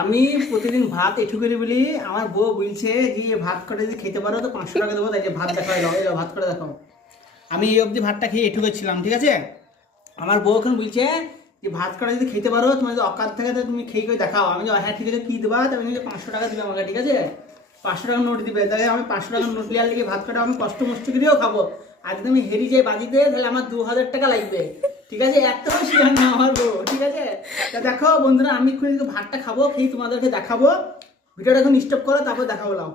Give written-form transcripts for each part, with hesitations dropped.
আমি প্রতিদিন ভাত এটু করে বলি, আমার বউ বলছে যে ভাত করে যদি খেতে পারো তো 500 টাকা দেবো। তাই যে ভাত দেখাও, এলো ভাত করে দেখাও। আমি এই অবধি ভাতটা খেয়ে এটু করছিলাম, ঠিক আছে। আমার বউ এখন বলছে যে ভাত করা যদি খেতে পারো, তোমার যদি অকাত থাকে তো তুমি খেয়ে করে দেখাও। আমি যে হ্যাঁ ঠিক আছে, কী দেবা? তো আমি 500 টাকা দিবে আমাকে, ঠিক আছে। 500 টাকার নোট দিবে। তাহলে আমি 500 টাকার নোট লিয়ার লিগে ভাত কাটা আমি কষ্ট মষ্ট করেও খাবো। আর যদি আমি হেরি যাই বাজিতে, তাহলে আমার 2000 টাকা লাগবে, ঠিক আছে। এত শিয়ার না আমার বউ, ঠিক আছে। তা দেখো বন্ধুরা, আমি এখন ভাতটা খাবো, খেয়ে তোমাদেরকে দেখাবো। ভিডিওটা এখন স্টপ করো, তারপর দেখাবো। লাও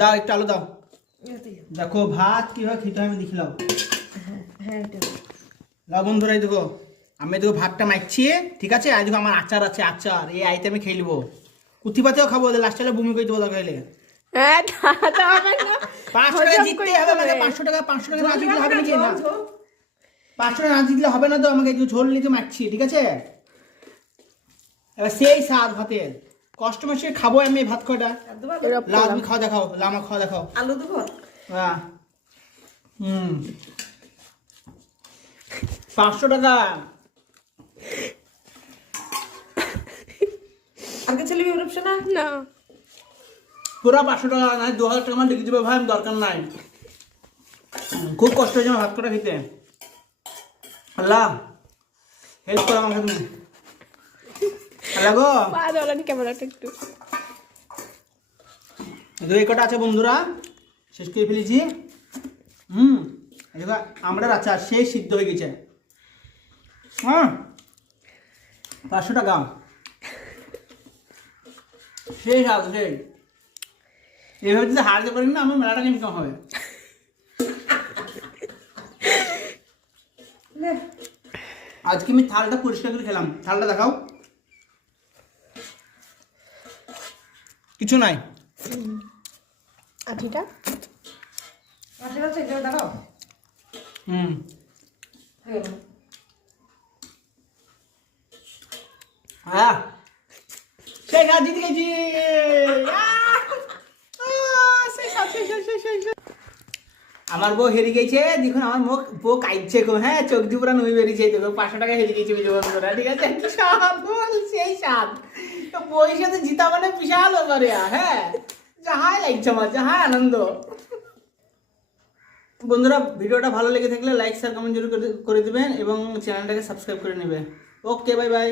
দাও, একটু আলু দাও। দেখো ভাত কিভাবে খেতে হয় আমি দেখিলাম। লাও বন্ধুরা, এই দেখো আমি দেখো ভাতটা মাখছি, ঠিক আছে। আর দেখো আমার আচার আছে, আচার এই আইতে আমি খেয়ে নেবো। কুথিপাতেও খাবো, লাস্টে বমি করে দেবো দরকার হলে। 500 টাকা জিততে হবে আমাকে। 500 টাকা না জিতলে হবে নাকি? না 500 টাকা না জিতলে হবে না তো। আমাকে ঝোল নিতে মাখছি, ঠিক আছে। এবার সেই স্বাদ ভাতের, কষ্ট মাসে খাবো আমি ভাত কয়টা। লাউ তুমি খাওয়া দেখাও, লামা খাওয়া দেখাও। আলু দেবো? হ্যাঁ 500 টাকা। আগে ছেলে বিরূপ না না পুরো 500 টাকা না, 2000 টাকা আমার লিখে দেবে ভাই, আমি দরকার নাই। খুব কষ্ট হয়েছে আমার ভাত কটা খেতে। আল্লাহ হেল্প করো আমাকে তুমি। আল্লাহ গো, ক্যামেরাটা একটু এই কটা আছে বন্ধুরা, শেষ করে ফেলেছি। দেখো আমরা আচার সেই সিদ্ধ হয়ে গেছে। হ্যাঁ 500 টাকা সেই স্বাদ, সেই এইভাবে যদি হারতে পারি না, আমার মেলা টাকা ইনকাম হবে। আজকে আমি থালটা পরিষ্কার করে খেলাম। থালটা দেখাও, কিছু নাই। আঠিটা দেখাও। হ্যাঁ সেই না জিতে গেছি। আমার বউ হেরে গেছে, দেখুন আমার মুখ বউ কাইছে গো। হ্যাঁ চোখ দিয়ে পুরা নই বেরিয়েছে। দেখো 500 টাকা হেরে গেছে বন্ধুরা, ঠিক আছে। কি স্বাদ বল, সেই স্বাদ। বউয়ের সাথে জিতা মানে বিশাল ব্যাপারে। হ্যাঁ যাহাই লাগছে আমার, যাহাই আনন্দ। বন্ধুরা ভিডিওটা ভালো লেগে থাকলে লাইক শেয়ার কমেন্ট জরুর করে দিবেন এবং চ্যানেলটাকে সাবস্ক্রাইব করে নেবে। Okay bye bye.